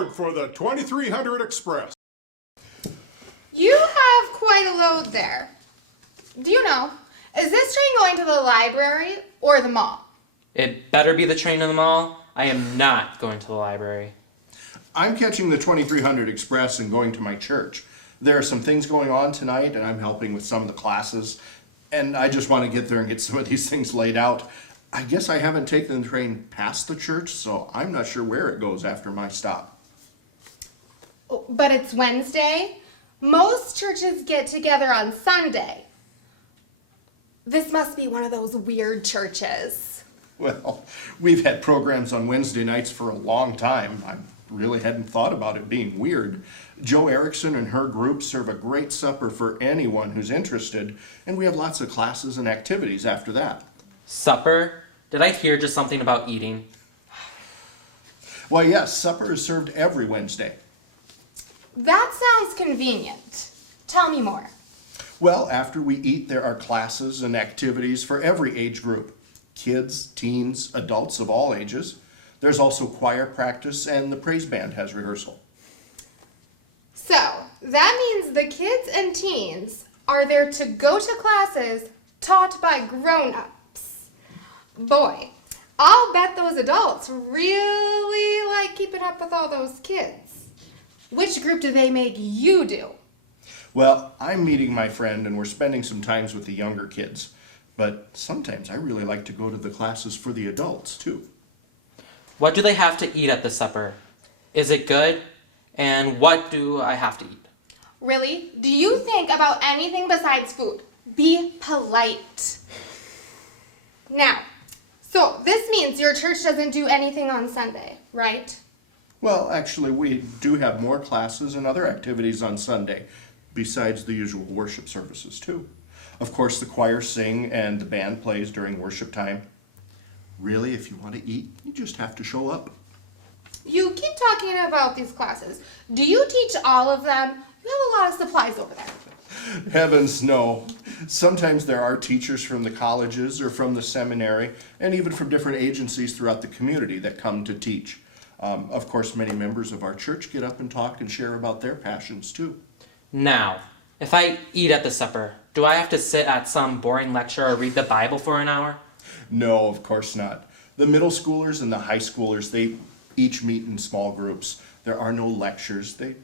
aboard for the 2300 Express. You have quite a load there. Do you know, is this train going to the library or the mall? It better be the train to the mall. I am not going to the library. I'm catching the 2300 Express and going to my church. There are some things going on tonight, and I'm helping with some of the classes. And I just want to get there and get some of these things laid out. I guess I haven't taken the train past the church, so I'm not sure where it goes after my stop. Oh, but it's Wednesday. Most churches get together on Sunday. This must be one of those weird churches. Well, we've had programs on Wednesday nights for a long time. I really hadn't thought about it being weird. Jo Erickson and her group serve a great supper for anyone who's interested, and we have lots of classes and activities after that. Supper? Did I hear just something about eating? Well, yes, supper is served every Wednesday. That sounds convenient. Tell me more. Well, after we eat, there are classes and activities for every age group. Kids, teens, adults of all ages. There's also choir practice, and the praise band has rehearsal. So, that means the kids and teens are there to go to classes taught by grown-ups. Boy, I'll bet those adults really like keeping up with all those kids. Which group do they make you do? Well, I'm meeting my friend, and we're spending some times with the younger kids. But sometimes I really like to go to the classes for the adults, too. What do they have to eat at the supper? Is it good? And what do I have to eat? Really? Do you think about anything besides food? Be polite. Now, so this means your church doesn't do anything on Sunday, right? Well, actually, we do have more classes and other activities on Sunday, besides the usual worship services, too. Of course, the choir sing and the band plays during worship time. Really, if you want to eat, you just have to show up. You keep talking about these classes. Do you teach all of them? You have a lot of supplies over there. Heavens, no. Sometimes there are teachers from the colleges or from the seminary, and even from different agencies throughout the community that come to teach. Of course, many members of our church get up and talk and share about their passions, too. Now, if I eat at the supper, do I have to sit at some boring lecture or read the Bible for an hour? No, of course not. The middle schoolers and the high schoolers, they each meet in small groups. There are no lectures. They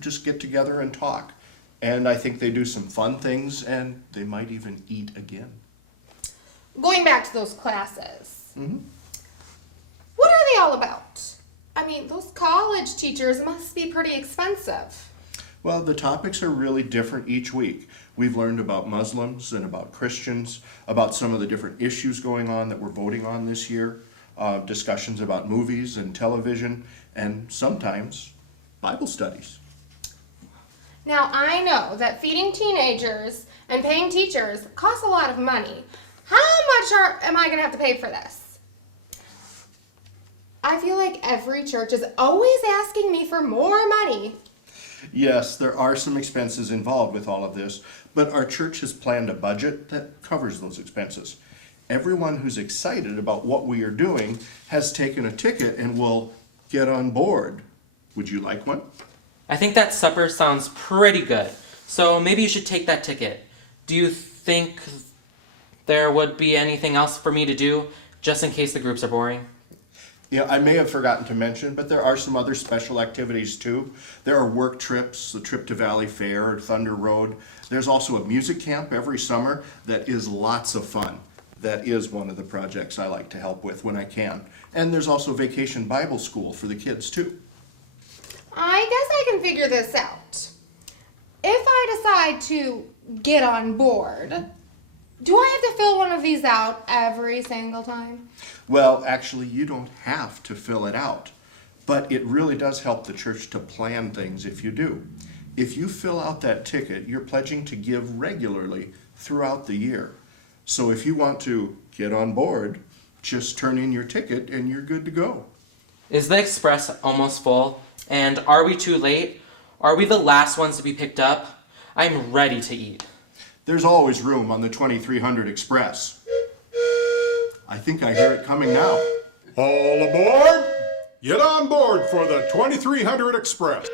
just get together and talk. And I think they do some fun things, and they might even eat again. Going back to those classes. Mm-hmm. What are they all about? I mean, those college teachers must be pretty expensive. Well, the topics are really different each week. We've learned about Muslims and about Christians, about some of the different issues going on that we're voting on this year, discussions about movies and television, and sometimes Bible studies. Now, I know that feeding teenagers and paying teachers costs a lot of money. How much am I going to have to pay for this? I feel like every church is always asking me for more money. Yes, there are some expenses involved with all of this, but our church has planned a budget that covers those expenses. Everyone who's excited about what we are doing has taken a ticket and will get on board. Would you like one? I think that supper sounds pretty good, so maybe you should take that ticket. Do you think there would be anything else for me to do, just in case the groups are boring? Yeah, I may have forgotten to mention, but there are some other special activities too. There are work trips, the trip to Valley Fair or Thunder Road. There's also a music camp every summer that is lots of fun. That is one of the projects I like to help with when I can. And there's also Vacation Bible School for the kids too. I guess I can figure this out. If I decide to get on board, do I have to fill one of these out every single time? Well, actually, you don't have to fill it out, but it really does help the church to plan things if you do. If you fill out that ticket, you're pledging to give regularly throughout the year. So if you want to get on board, just turn in your ticket and you're good to go. Is the express almost full? And are we too late? Are we the last ones to be picked up? I'm ready to eat. There's always room on the 2300 Express. I think I hear it coming now. All aboard! Get on board for the 2300 Express.